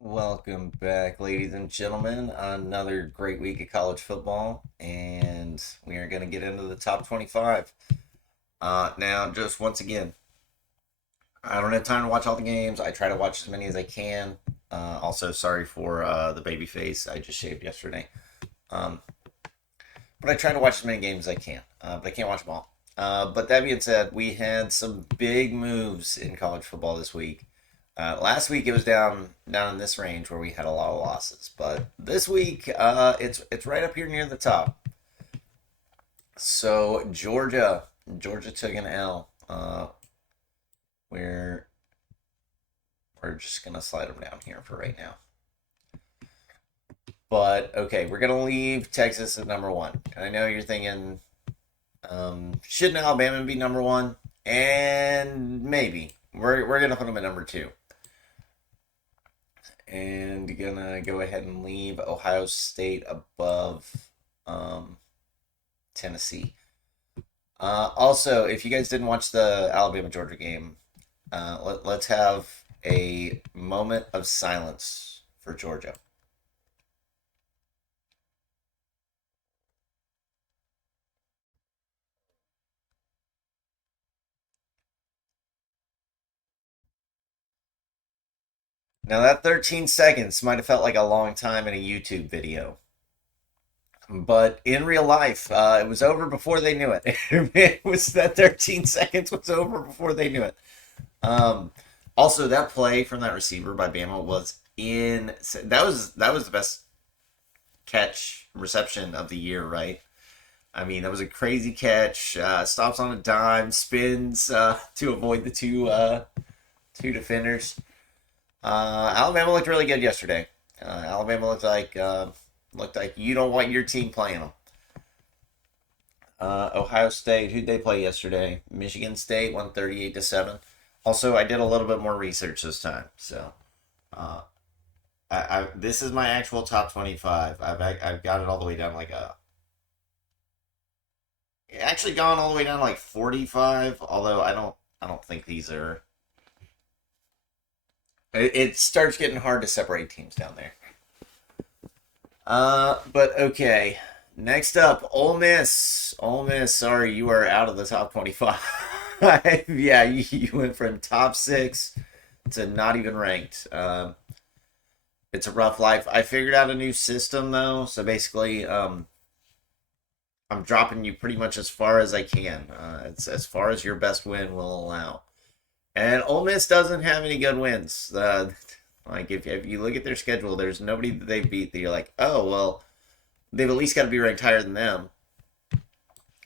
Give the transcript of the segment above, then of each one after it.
Welcome back, ladies and gentlemen. Another great week of college football, and we are going to get into the top 25. Now, just once again, I don't have time to watch all the games. I try to watch as many as I can. Also, sorry for the baby face. I just shaved yesterday. Um, but I try to watch as many games as I can, but I can't watch them all. But that being said, we had some big moves in college football this week. Last week it was down in this range where we had a lot of losses, but this week it's right up here near the top. So Georgia took an L. We're we're just gonna slide them down here for right now. But okay, we're gonna leave Texas at number one. And I know you're thinking, shouldn't Alabama be number one? And maybe we're gonna put them at number two. And gonna go ahead and leave Ohio State above um, Tennessee. Also, if you guys didn't watch the Alabama Georgia game, let's have a moment of silence for Georgia. Now, that 13 seconds might have felt like a long time in a YouTube video, but in real life, it was over before they knew it. It was that 13 seconds was over before they knew it. Um, Also, that play from that receiver by Bama was in. That was the best catch reception of the year, right? I mean, that was a crazy catch. Stops on a dime, spins to avoid the two defenders. Alabama looked really good yesterday. Alabama looked like you don't want your team playing them. Ohio State, who'd they play yesterday? Michigan State won 38-7. Also, I did a little bit more research this time, so uh, this is my actual top 25. I've got it all the way down like a actually gone all the way down to like 45. Although I don't think these are. It starts getting hard to separate teams down there. But okay. Next up, Ole Miss. Ole Miss, sorry, you are out of the top 25. Yeah, you went from top six to not even ranked. It's a rough life. I figured out a new system though, so basically, I'm dropping you pretty much as far as I can. It's as far as your best win will allow. And Ole Miss doesn't have any good wins. Like if you look at their schedule, there's nobody that they beat that you're like, oh well, they've at least got to be ranked higher than them.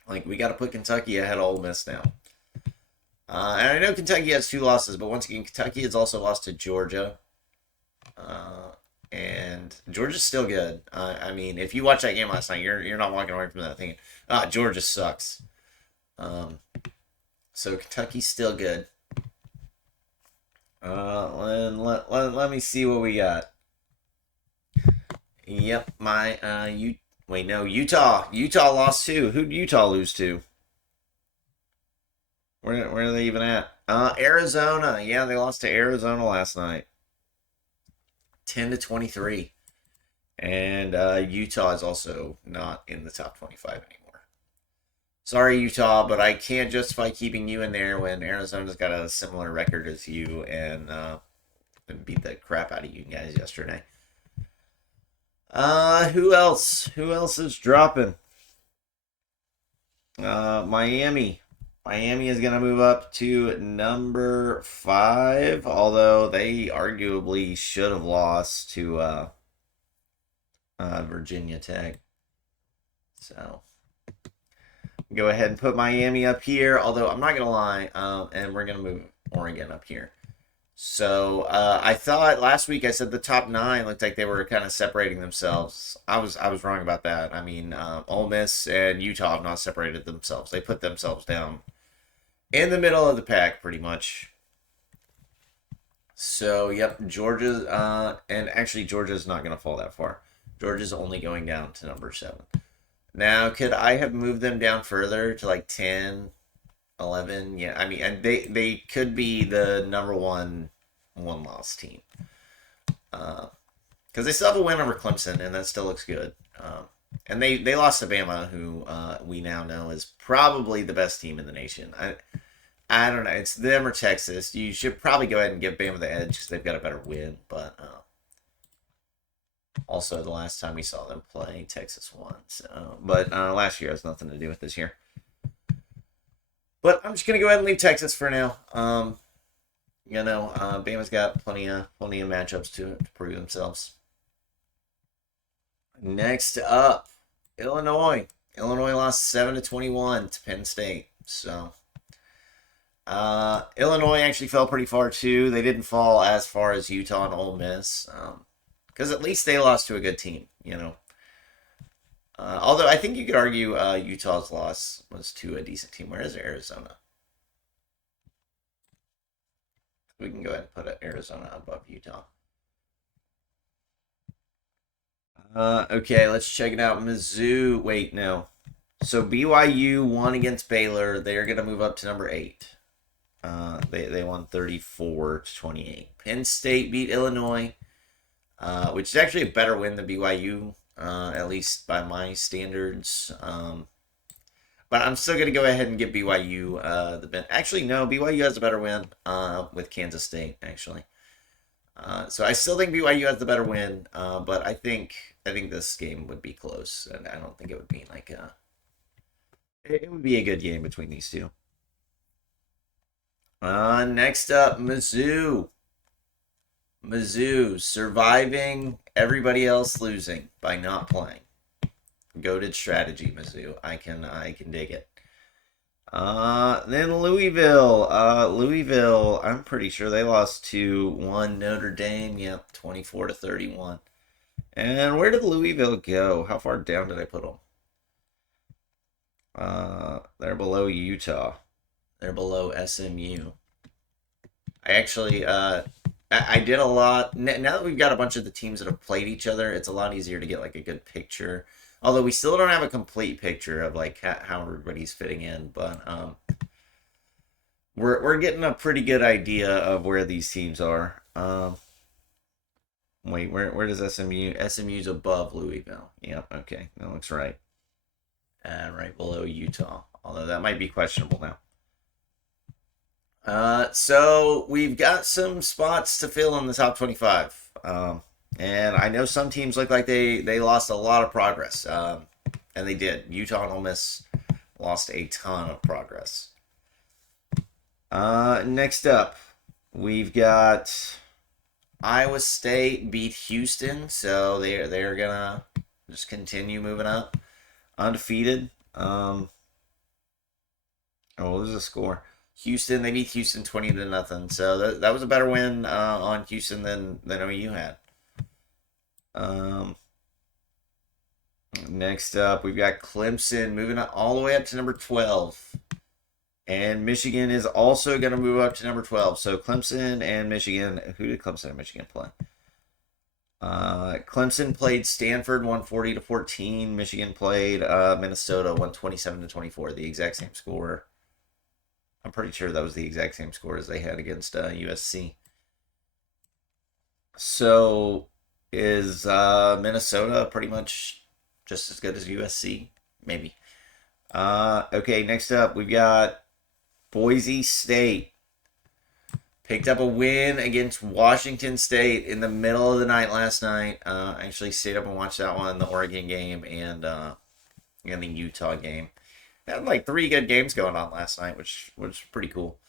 Like we got to put Kentucky ahead of Ole Miss now. And I know Kentucky has two losses, but once again, Kentucky has also lost to Georgia. Uh, and Georgia's still good. I mean, if you watch that game last night, you're not walking away from that thinking, Georgia sucks. Um, so Kentucky's still good. Let me see what we got. Yep, my you wait no Utah lost too. Who did Utah lose to? Where are they even at? Arizona. Yeah, they lost to Arizona last night, 10-23. And Utah is also not in the top 25 anymore. Sorry, Utah, but I can't justify keeping you in there when Arizona's got a similar record as you and beat the crap out of you guys yesterday. Who else? Who else is dropping? Miami. Miami is going to move up to number five, although they arguably should have lost to Virginia Tech. So go ahead and put Miami up here. Although I'm not gonna lie, and we're gonna move Oregon up here. So I thought last week I said the top nine looked like they were kind of separating themselves. I was wrong about that. I mean, Ole Miss and Utah have not separated themselves. They put themselves down in the middle of the pack, pretty much. So yep, Georgia, and actually Georgia's not going to fall that far. Georgia's only going down to number seven. Now, could I have moved them down further to like 10, 11? Yeah, I mean, and they could be the number one loss team. Because they still have a win over Clemson, and that still looks good. And they lost to Bama, who we now know is probably the best team in the nation. I don't know. It's them or Texas. You should probably go ahead and give Bama the edge because they've got a better win. But also, the last time we saw them play, Texas won. So, but last year has nothing to do with this year. But I'm just gonna go ahead and leave Texas for now. Bama's got plenty of matchups to prove themselves. Next up, Illinois. Illinois lost 7-21 to Penn State. So Illinois actually fell pretty far too. They didn't fall as far as Utah and Ole Miss, because at least they lost to a good team. Although I think you could argue Utah's loss was to a decent team. Where is Arizona? We can go ahead and put Arizona above Utah. Okay, let's check it out. Mizzou. Wait, no. So BYU won against Baylor. They're going to move up to number 8. They won 34-28. Penn State beat Illinois, which is actually a better win than BYU, at least by my standards. But I'm still going to go ahead and give BYU the benefit. Actually, no, BYU has a better win with Kansas State, actually. So I still think BYU has the better win, but I think this game would be close, and I don't think it would be it would be a good game between these two. Next up, Mizzou. Mizzou surviving, everybody else losing by not playing. Goated strategy, Mizzou. I can dig it. Then Louisville. Louisville, I'm pretty sure they lost to Notre Dame. Yep, 24-31. And where did Louisville go? How far down did I put them? They're below Utah. They're below SMU. I actually, I did a lot. Now that we've got a bunch of the teams that have played each other, it's a lot easier to get a good picture. Although we still don't have a complete picture of how everybody's fitting in, but we're getting a pretty good idea of where these teams are. Wait, where does SMU? SMU's above Louisville. Yep, okay, that looks right. Right below Utah, although that might be questionable now. So we've got some spots to fill in the top 25. And I know some teams look like they lost a lot of progress. And they did. Utah and Ole Miss lost a ton of progress. Next up, we've got Iowa State beat Houston, so they're gonna just continue moving up, undefeated. What was the score? Houston, they beat Houston 20-0. So that was a better win on Houston than OU had. Next up, we've got Clemson moving all the way up to number 12. And Michigan is also going to move up to number 12. So Clemson and Michigan. Who did Clemson and Michigan play? Clemson played Stanford 140-14. Michigan played Minnesota 127-24. The exact same score. I'm pretty sure that was the exact same score as they had against USC. So is Minnesota pretty much just as good as USC? Maybe. Okay, next up, we've got Boise State. Picked up a win against Washington State in the middle of the night last night. Actually stayed up and watched that one, the Oregon game and the Utah game. Had 3 good games going on last night, which was pretty cool.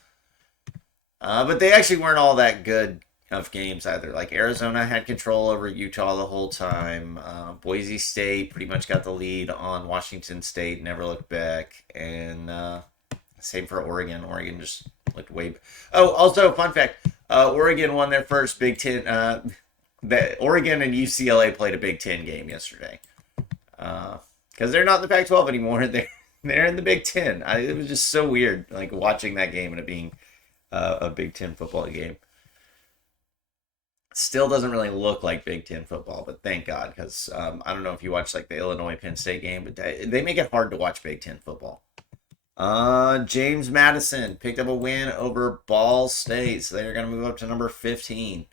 But they actually weren't all that good of games either. Arizona had control over Utah the whole time. Boise State pretty much got the lead on Washington State, never looked back. And same for Oregon. Oregon just looked way... Oh, also, fun fact. Oregon won their first Big Ten... Oregon and UCLA played a Big Ten game yesterday. Because they're not in the Pac-12 anymore. They're in the Big Ten. It was just so weird, watching that game and it being a Big Ten football game. Still doesn't really look like Big Ten football, but thank God, because I don't know if you watched the Illinois Penn State game, but they make it hard to watch Big Ten football. James Madison picked up a win over Ball State, so they're going to move up to number 15.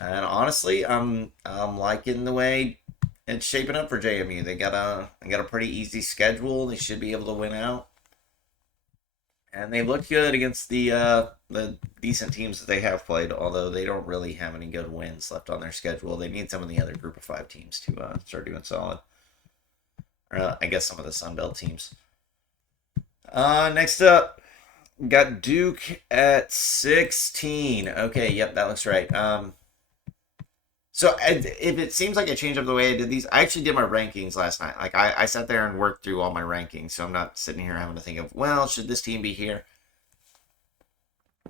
And honestly, I'm liking the way it's shaping up for JMU. They got a pretty easy schedule. They should be able to win out. And they look good against the decent teams that they have played, although they don't really have any good wins left on their schedule. They need some of the other Group of Five teams to start doing solid. Or I guess some of the Sun Belt teams. Next up, got Duke at 16. Okay, yep, that looks right. So if it seems like I changed up the way I did these, I actually did my rankings last night. Like I sat there and worked through all my rankings, so I'm not sitting here having to think of, well, should this team be here?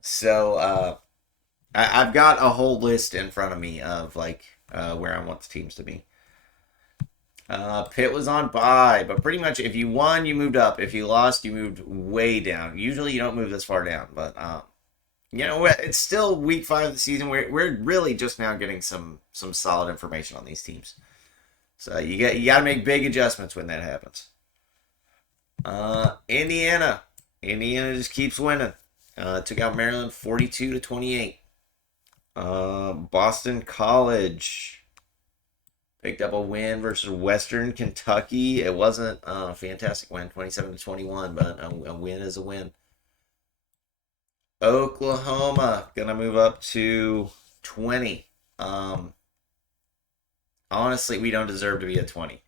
So I've got a whole list in front of me of like where I want the teams to be. Pitt was on bye, but pretty much if you won, you moved up. If you lost, you moved way down. Usually you don't move this far down, but you know, it's still week 5 of the season. We're really just now getting some solid information on these teams. So you got to make big adjustments when that happens. Indiana just keeps winning. Took out Maryland 42-28. Boston College picked up a win versus Western Kentucky. It wasn't a fantastic win, 27-21, but a win is a win. Oklahoma gonna move up to 20. Honestly, we don't deserve to be at 20,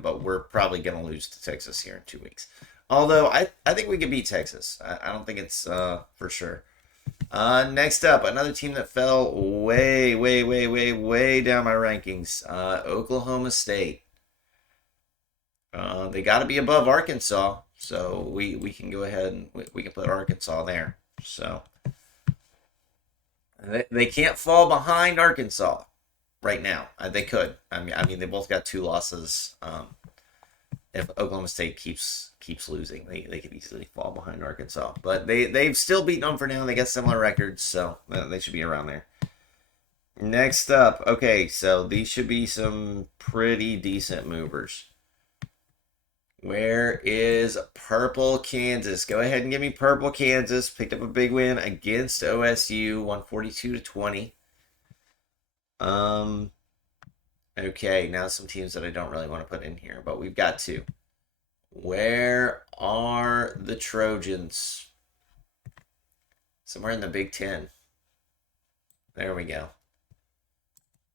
but we're probably gonna lose to Texas here in 2 weeks. Although I think we could beat Texas. I don't think it's for sure. Next up, another team that fell way down my rankings. Oklahoma State. They got to be above Arkansas, so we can go ahead and we can put Arkansas there. So they can't fall behind Arkansas right now. They could. I mean, they both got 2 losses. If Oklahoma State keeps losing, they could easily fall behind Arkansas. But they've still beaten them for now. They got similar records, so they should be around there. Next up, okay, so these should be some pretty decent movers. Where is Purple Kansas? Go ahead and give me Purple Kansas. Picked up a big win against OSU, 142-20. Okay, now some teams that I don't really want to put in here, but we've got to. Where are the Trojans? Somewhere in the Big Ten. There we go.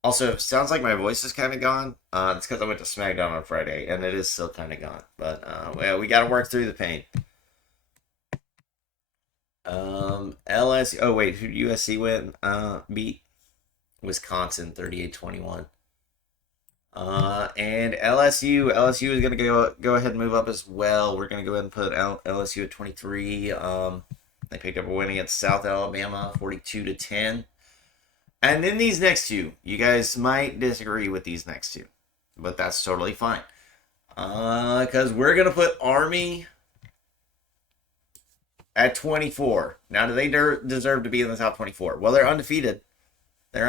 Also, it sounds like my voice is kind of gone. It's because I went to SmackDown on Friday, and it is still kind of gone. But well, we got to work through the pain. LSU. Oh wait, who did USC win? Beat Wisconsin 38-21. And LSU is going to go ahead and move up as well. We're going to go ahead and put LSU at 23. They picked up a win against South Alabama, 42-10. And then these next two, you guys might disagree with these next two, but that's totally fine. Because we're going to put Army at 24. Now, do they deserve to be in the top 24? Well, they're undefeated. Do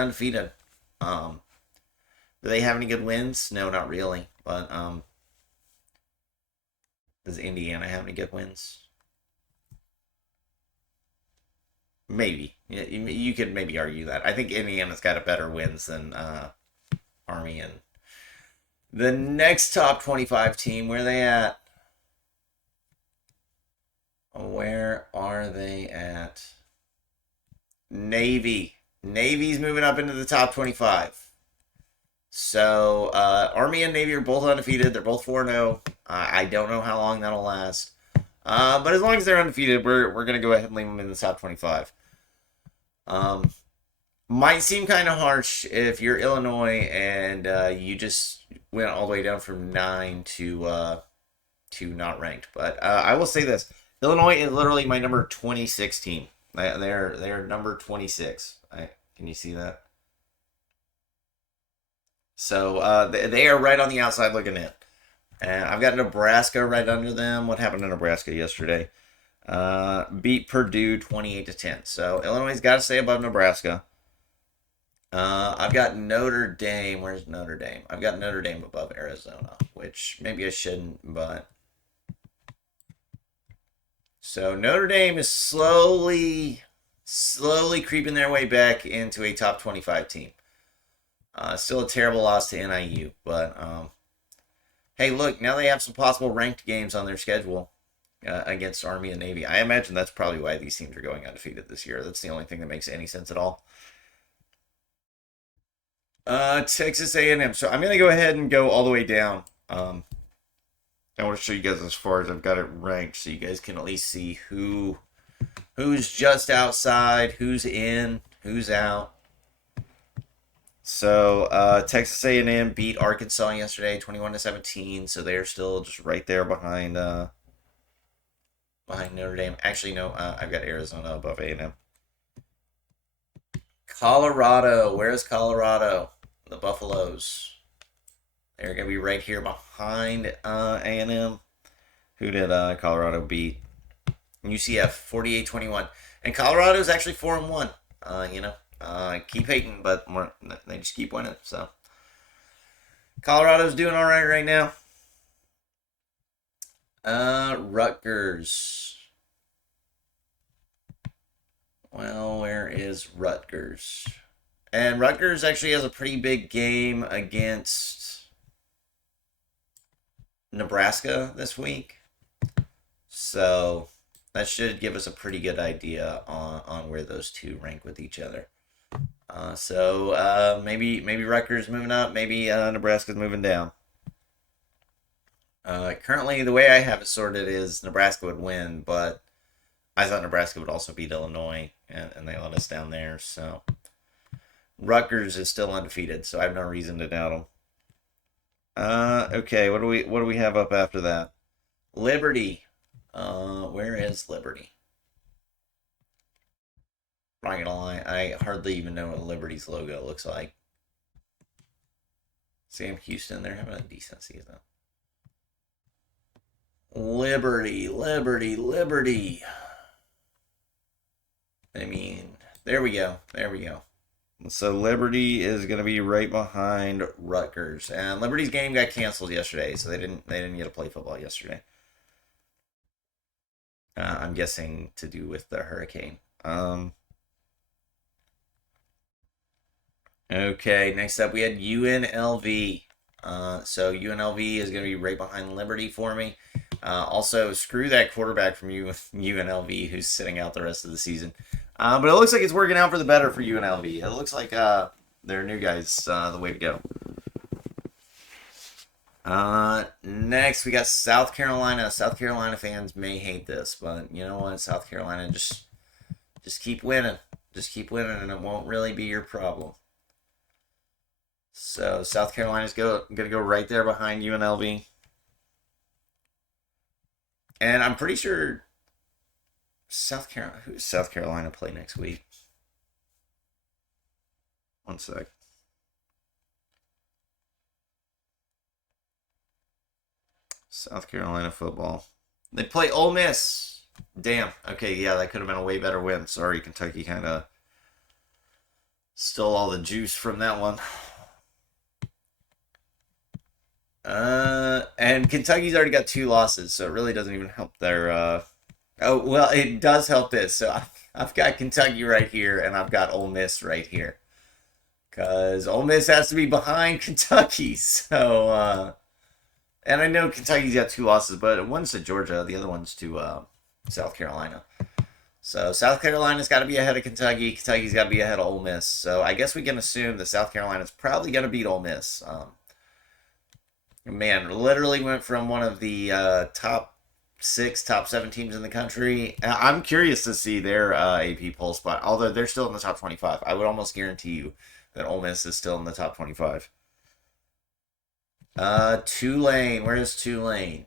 they have any good wins? No, not really. But does Indiana have any good wins? Maybe. You could maybe argue that. I think Indiana's got a better wins than Army. And the next top 25 team, where are they at? Where are they at? Navy. Navy's moving up into the top 25. So, Army and Navy are both undefeated. They're both 4-0. I don't know how long that'll last. But as long as they're undefeated, we're going to go ahead and leave them in the top 25. Might seem kind of harsh if you're Illinois and you just went all the way down from 9 to not ranked. But I will say this. Illinois is literally my number 26 team. They're number 26. Can you see that? So they are right on the outside looking in. And I've got Nebraska right under them. What happened to Nebraska yesterday? Beat Purdue 28-10. So Illinois' got to stay above Nebraska. I've got Notre Dame. Where's Notre Dame? I've got Notre Dame above Arizona, which maybe I shouldn't, but. So Notre Dame is slowly creeping their way back into a top 25 team. Still a terrible loss to NIU, but hey, look, now they have some possible ranked games on their schedule against Army and Navy. I imagine that's probably why these teams are going undefeated this year. That's the only thing that makes any sense at all. Texas A&M. So I'm gonna go ahead and go all the way down. I want to show you guys as far as I've got it ranked, so you guys can at least see who's just outside, who's in, who's out. So Texas A&M beat Arkansas yesterday, 21-17. So they're still just right there behind Notre Dame. Actually, no, I've got Arizona above A&M. Colorado, where's Colorado? The Buffaloes. They're gonna be right here behind A&M. Who did Colorado beat? UCF 48-21, and Colorado's actually 4-1. Keep hating, but they just keep winning. So Colorado's doing all right now. Rutgers. Well, where is Rutgers? And Rutgers actually has a pretty big game against Nebraska this week. So that should give us a pretty good idea on where those two rank with each other. Maybe Rutgers moving up, maybe Nebraska's moving down. Currently, the way I have it sorted is Nebraska would win, but I thought Nebraska would also beat Illinois, and they let us down there. So Rutgers is still undefeated, so I have no reason to doubt them. Okay, what do we have up after that? Liberty. Where is Liberty? I'm not gonna lie, I hardly even know what Liberty's logo looks like. Sam Houston, they're having a decent season. Liberty. I mean, there we go. So Liberty is going to be right behind Rutgers, and Liberty's game got canceled yesterday, so they didn't get to play football yesterday. I'm guessing to do with the hurricane. Okay, next up we had UNLV. So UNLV is going to be right behind Liberty for me. Also, screw that quarterback from UNLV who's sitting out the rest of the season. But it looks like it's working out for the better for UNLV. It looks like their new guy's the way to go. Next, we got South Carolina. South Carolina fans may hate this, but you know what? South Carolina, just keep winning. Just keep winning, and it won't really be your problem. So South Carolina's going to go right there behind UNLV. And I'm pretty sure who does South Carolina play next week? One sec. South Carolina football. They play Ole Miss. Damn. Okay, yeah, that could have been a way better win. Sorry, Kentucky kind of stole all the juice from that one. And Kentucky's already got 2 losses, so it really doesn't even help their. Oh well, it does help this. So I've got Kentucky right here, and I've got Ole Miss right here, because Ole Miss has to be behind Kentucky. So, and I know Kentucky's got 2 losses, but one's to Georgia, the other one's to South Carolina. So South Carolina's got to be ahead of Kentucky. Kentucky's got to be ahead of Ole Miss. So I guess we can assume that South Carolina's probably going to beat Ole Miss. Man, literally went from one of the top 6, top 7 teams in the country. I'm curious to see their AP poll spot, although they're still in the top 25. I would almost guarantee you that Ole Miss is still in the top 25. Tulane, where is Tulane?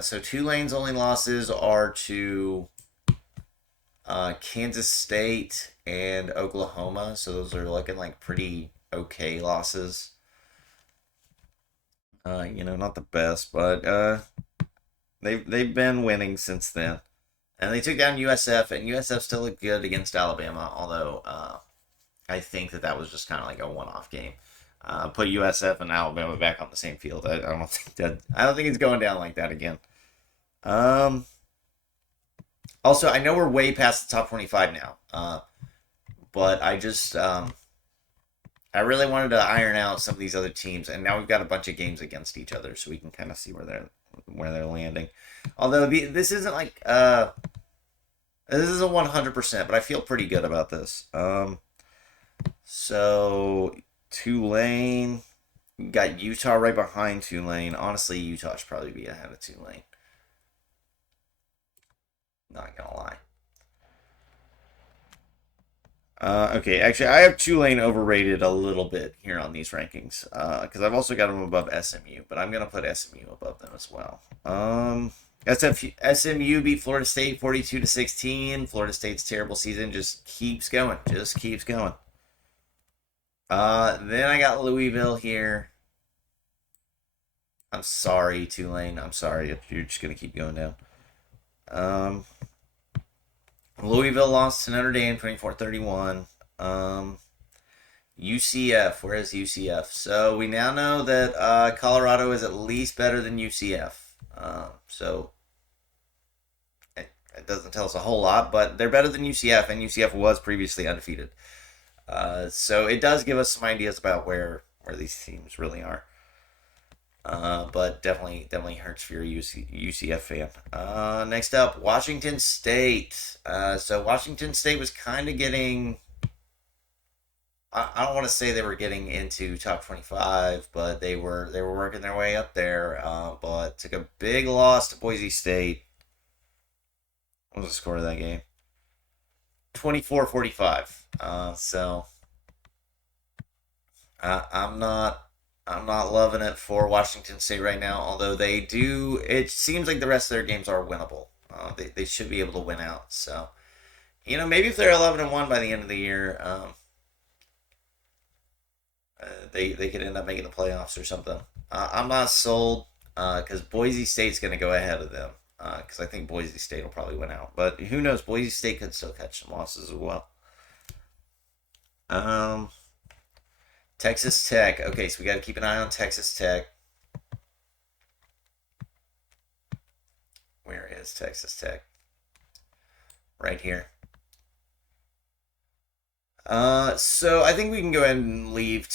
So Tulane's only losses are to Kansas State and Oklahoma, so those are looking like pretty okay losses. Not the best, but they've been winning since then. And they took down USF, and USF still looked good against Alabama, although I think that was just kind of like a one-off game. Put USF and Alabama back on the same field. I don't think it's going down like that again. Also, I know we're way past the top 25 now, but I just I really wanted to iron out some of these other teams, and now we've got a bunch of games against each other, so we can kind of see where they're landing. Although this isn't like this isn't 100%, but I feel pretty good about this. So Tulane, you got Utah right behind Tulane. Honestly, Utah should probably be ahead of Tulane. Not gonna lie. Okay, actually, I have Tulane overrated a little bit here on these rankings because I've also got them above SMU, but I'm gonna put SMU above them as well. SMU beat Florida State 42-16. Florida State's terrible season just keeps going, just keeps going. Then I got Louisville here. I'm sorry, Tulane. I'm sorry if you're just gonna keep going down. Louisville lost to Notre Dame 24-31. UCF, where is UCF? So we now know that Colorado is at least better than UCF. So it doesn't tell us a whole lot, but they're better than UCF, and UCF was previously undefeated. So it does give us some ideas about where these teams really are. But definitely hurts for your UCF fan. Next up, Washington State. So Washington State was kind of getting. I don't want to say they were getting into top 25, but they were working their way up there. But took a big loss to Boise State. What was the score of that game? 24-45. So I'm not loving it for Washington State right now, although they do. It seems like the rest of their games are winnable. They should be able to win out. So, maybe if they're 11-1 by the end of the year, they could end up making the playoffs or something. I'm not sold because Boise State's going to go ahead of them because I think Boise State will probably win out. But who knows? Boise State could still catch some losses as well. Texas Tech. Okay, so we got to keep an eye on Texas Tech. Where is Texas Tech? Right here. So I think we can go ahead and leave.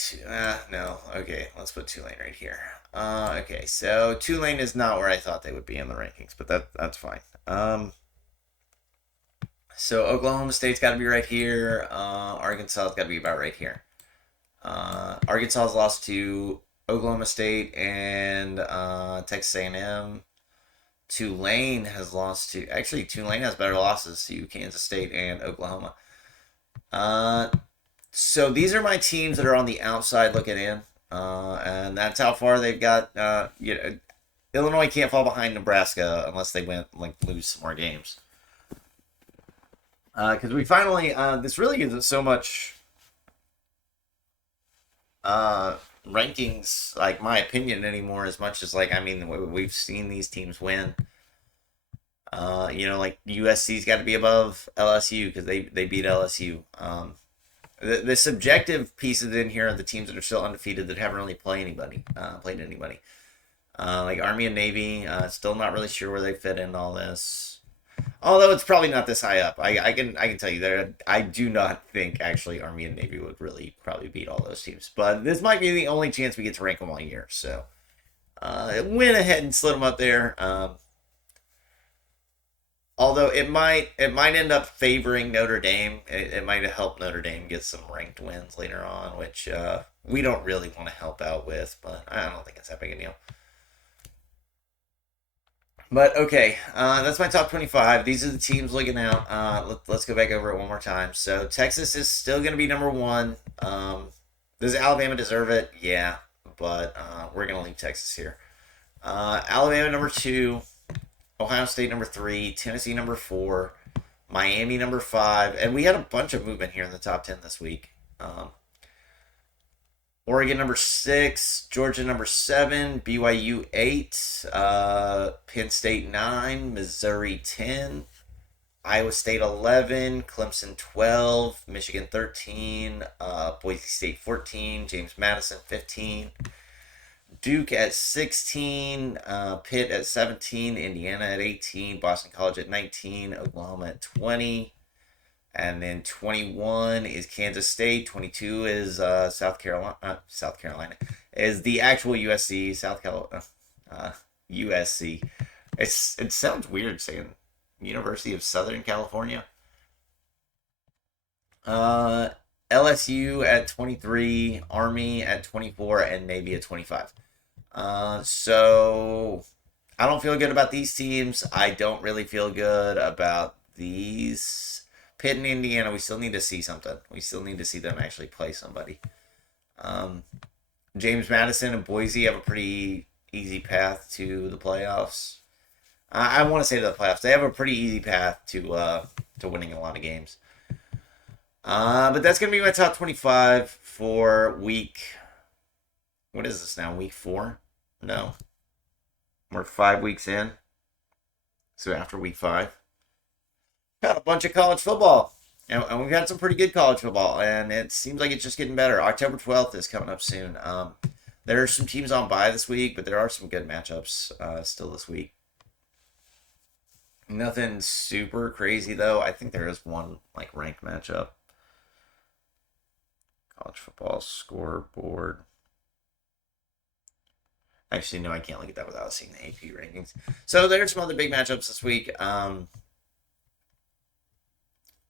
No. Okay, let's put Tulane right here. Okay, so Tulane is not where I thought they would be in the rankings, but that's fine. So Oklahoma State's got to be right here. Arkansas's got to be about right here. Arkansas's lost to Oklahoma State and Texas A&M. Tulane has lost to. Actually, Tulane has better losses to Kansas State and Oklahoma. So these are my teams that are on the outside looking in, and that's how far they've got. Illinois can't fall behind Nebraska unless they lose some more games. Because we finally, this really isn't so much rankings, like my opinion anymore, as much as we've seen these teams win. Like USC's got to be above LSU because they beat LSU. The subjective pieces in here are the teams that are still undefeated that haven't really played anybody. Like Army and Navy, still not really sure where they fit in all this. Although it's probably not this high up. I can tell you that I do not think actually Army and Navy would really probably beat all those teams. But this might be the only chance we get to rank them all year. So went ahead and slid them up there. Although it might end up favoring Notre Dame. It might help Notre Dame get some ranked wins later on, which we don't really want to help out with. But I don't think it's that big a deal. But okay, that's my top 25. These are the teams looking out. Let's go back over it one more time. So Texas is still going to be number one. Does Alabama deserve it? Yeah, but we're going to leave Texas here. Alabama number 2, Ohio State number 3, Tennessee number 4, Miami number 5, and we had a bunch of movement here in the top 10 this week. Oregon number 6, Georgia number 7, BYU 8, Penn State 9, Missouri 10, Iowa State 11, Clemson 12, Michigan 13, Boise State 14, James Madison 15, Duke at 16, Pitt at 17, Indiana at 18, Boston College at 19, Oklahoma at 20, And then 21 is Kansas State. 22 is South Carolina is the actual USC. South Carolina, USC. It sounds weird saying University of Southern California. Uh, LSU at 23, Army at 24, and Navy at 25. So I don't feel good about these teams. I don't really feel good about these. Pitt and Indiana, we still need to see something. We still need to see them actually play somebody. Um, James Madison and Boise have a pretty easy path to the playoffs. I want to say to the playoffs. They have a pretty easy path to winning a lot of games. But that's gonna be my top 25 for week. What is this now? Week 4? No, we're 5 weeks in. So after week 5, got a bunch of college football, and we've had some pretty good college football, and it seems like it's just getting better. October 12th is coming up soon. There are some teams on bye this week, but there are some good matchups still this week. Nothing super crazy though. I think there is one like ranked matchup. College football scoreboard. Actually, no, I can't look at that without seeing the AP rankings. So there's some other big matchups this week.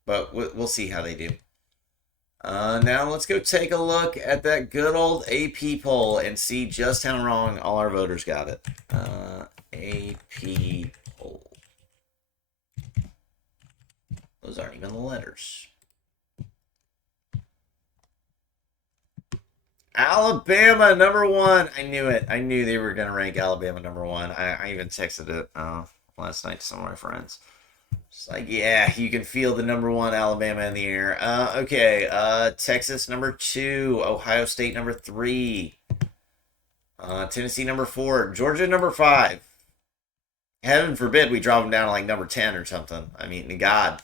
But we'll see how they do. Now let's go take a look at that good old AP poll and see just how wrong all our voters got it. AP poll. Those aren't even the letters. Alabama number 1. I knew it. I knew they were going to rank Alabama number 1. I even texted it last night to some of my friends. It's like, yeah, you can feel the number 1 Alabama in the air. Okay, Texas number 2, Ohio State number 3, Tennessee number 4, Georgia number 5. Heaven forbid we drop them down to like number 10 or something. I mean, God.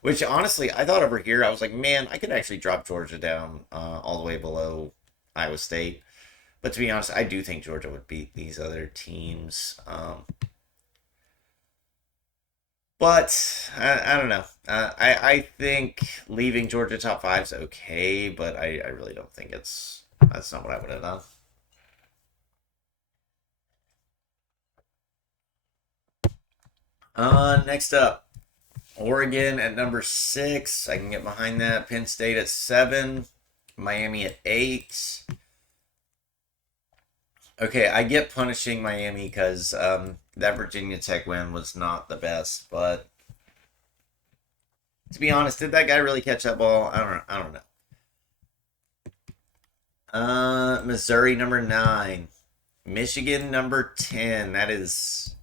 Which honestly, I thought over here, I was like, man, I could actually drop Georgia down all the way below Iowa State. But to be honest, I do think Georgia would beat these other teams. But I don't know. I think leaving Georgia top 5 is okay, but I really don't think that's not what I would have done. Next up, Oregon at number 6. I can get behind that. Penn State at 7. Miami at 8. Okay, I get punishing Miami because that Virginia Tech win was not the best, but to be honest, did that guy really catch that ball? I don't know. Missouri number 9. Michigan number 10. That is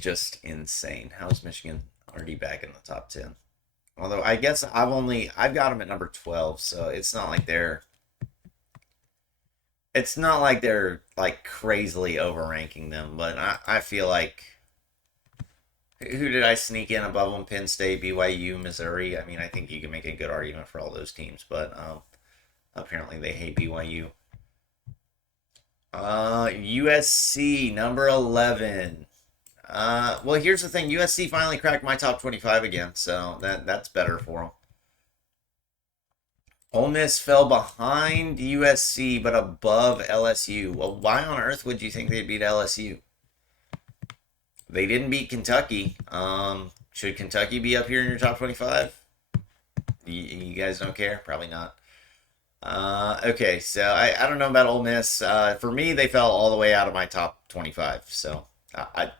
just insane. How is Michigan already back in the top 10? Although I guess I've got them at number 12, so it's not like they're like crazily overranking them, but I feel like who did I sneak in above them? Penn State, BYU, Missouri. I mean, I think you can make a good argument for all those teams, but apparently they hate BYU. USC number 11. Well, here's the thing. USC finally cracked my top 25 again, so that's better for them. Ole Miss fell behind USC, but above LSU. Well, why on earth would you think they'd beat LSU? They didn't beat Kentucky. Should Kentucky be up here in your top 25? You guys don't care? Probably not. Okay, so I don't know about Ole Miss. For me, they fell all the way out of my top 25. So I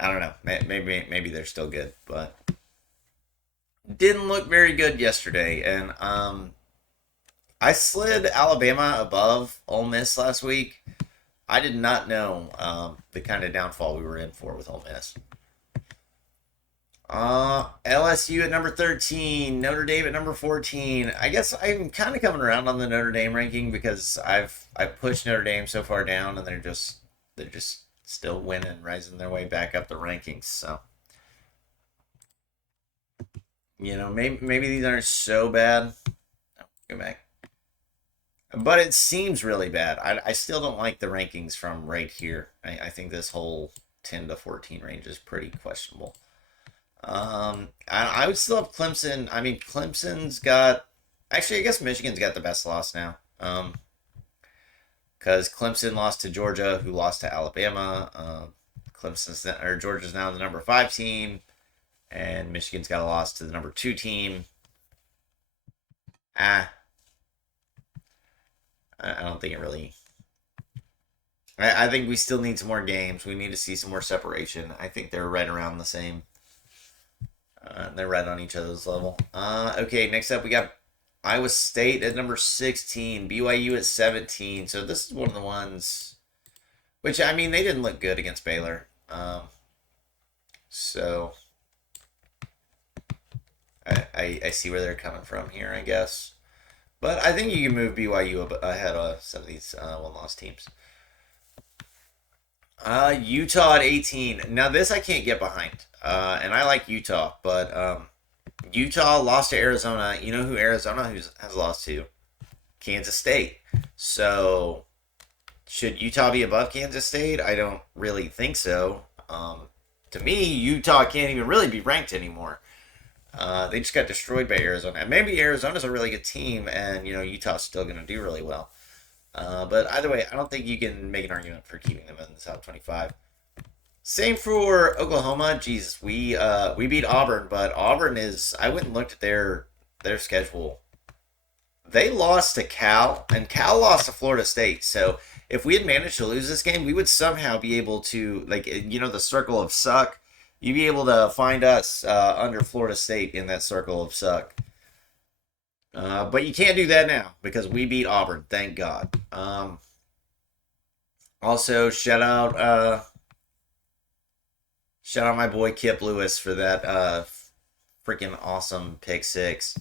don't know. Maybe they're still good, but didn't look very good yesterday. And I slid Alabama above Ole Miss last week. I did not know the kind of downfall we were in for with Ole Miss. LSU at number 13, Notre Dame at number 14. I guess I'm kind of coming around on the Notre Dame ranking because I've pushed Notre Dame so far down, and they're just still winning, rising their way back up the rankings. So maybe these aren't so bad. Oh, go back. But it seems really bad. I still don't like the rankings from right here. I think this whole 10 to 14 range is pretty questionable. I would still have Clemson. I mean, Clemson's got. Actually, I guess Michigan's got the best loss now. Because Clemson lost to Georgia, who lost to Alabama. Georgia's now the number 5 team, and Michigan's got a loss to the number 2 team. I don't think it really. I think we still need some more games. We need to see some more separation. I think they're right around the same. They're right on each other's level. Okay, next up we got Iowa State at number 16, BYU at 17. So this is one of the ones, which, I mean, they didn't look good against Baylor. So I see where they're coming from here, I guess. But I think you can move BYU ahead of some of these one-loss teams. Utah at 18. Now, this I can't get behind. And I like Utah, but Utah lost to Arizona. You know who Arizona has lost to? Kansas State. So, should Utah be above Kansas State? I don't really think so. To me, Utah can't even really be ranked anymore. They just got destroyed by Arizona. And maybe Arizona's a really good team, and Utah's still going to do really well. But either way, I don't think you can make an argument for keeping them in the top 25. Same for Oklahoma. Jesus, we beat Auburn, but Auburn is. I went and looked at their schedule. They lost to Cal, and Cal lost to Florida State. So if we had managed to lose this game, we would somehow be able to, the circle of suck. You'd be able to find us under Florida State in that circle of suck. But you can't do that now because we beat Auburn. Thank God. Also, shout out my boy Kip Lewis for that freaking awesome pick 6.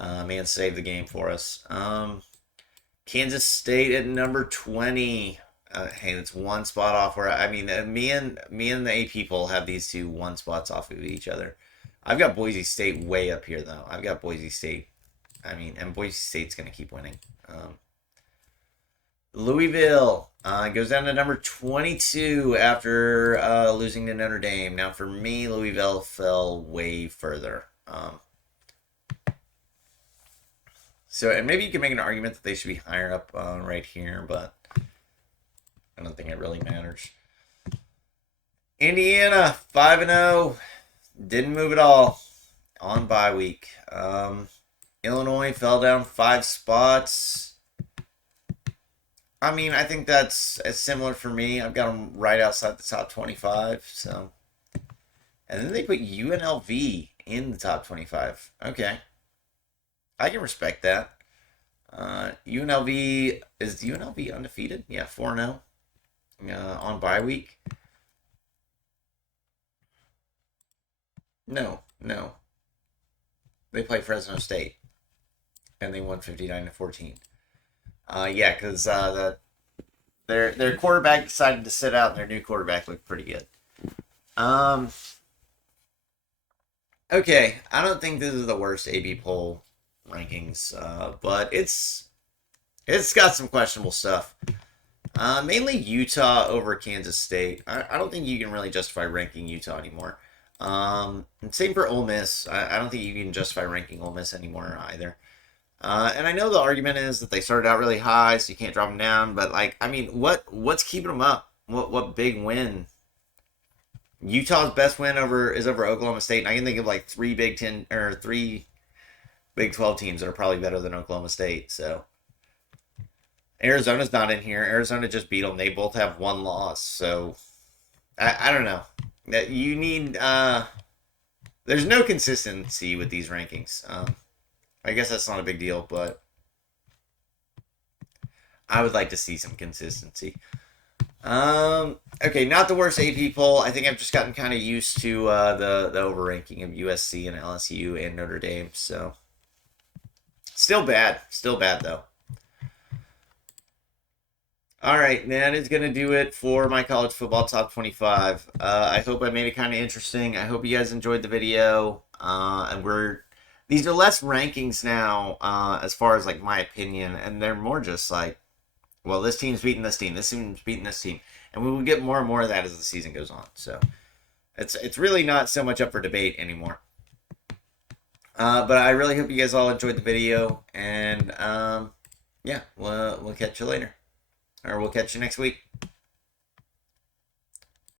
Man saved the game for us. Kansas State at number 20. Hey, it's one spot off where me and the A people have these two 1 spots off of each other. I've got Boise State way up here though. I've got Boise State. And Boise State's gonna keep winning. Louisville goes down to number 22 after losing to Notre Dame. Now, for me, Louisville fell way further. And maybe you can make an argument that they should be higher up right here, but I don't think it really matters. Indiana, 5-0. Didn't move at all on bye week. Illinois fell down 5 spots. I think that's similar for me. I've got them right outside the top 25. So, and then they put UNLV in the top 25. Okay, I can respect that. UNLV is UNLV undefeated? Yeah, 4-0 on bye week. No. They play Fresno State, and they won 59-14. Yeah, because their quarterback decided to sit out, and their new quarterback looked pretty good. Okay, I don't think this is the worst AB poll rankings, but it's got some questionable stuff. Mainly Utah over Kansas State. I don't think you can really justify ranking Utah anymore. Same for Ole Miss. I don't think you can justify ranking Ole Miss anymore either. And I know the argument is that they started out really high, so you can't drop them down. But what's keeping them up? What big win? Utah's best win is over Oklahoma State, and I can think of 3 Big 10 or 3 Big 12 teams that are probably better than Oklahoma State. So Arizona's not in here. Arizona just beat them. They both have 1 loss. So I don't know. That you need. There's no consistency with these rankings. I guess that's not a big deal, but I would like to see some consistency. Okay, not the worst AP poll. I think I've just gotten kind of used to the overranking of USC and LSU and Notre Dame. So still bad though. All right, that is going to do it for my college football top 25. I hope I made it kind of interesting. I hope you guys enjoyed the video. And these are less rankings now, as far as my opinion, and they're more just well, this team's beating this team, this team's beating this team. And we will get more and more of that as the season goes on. So it's really not so much up for debate anymore. But I really hope you guys all enjoyed the video. And yeah, we'll catch you later. Or we'll catch you next week.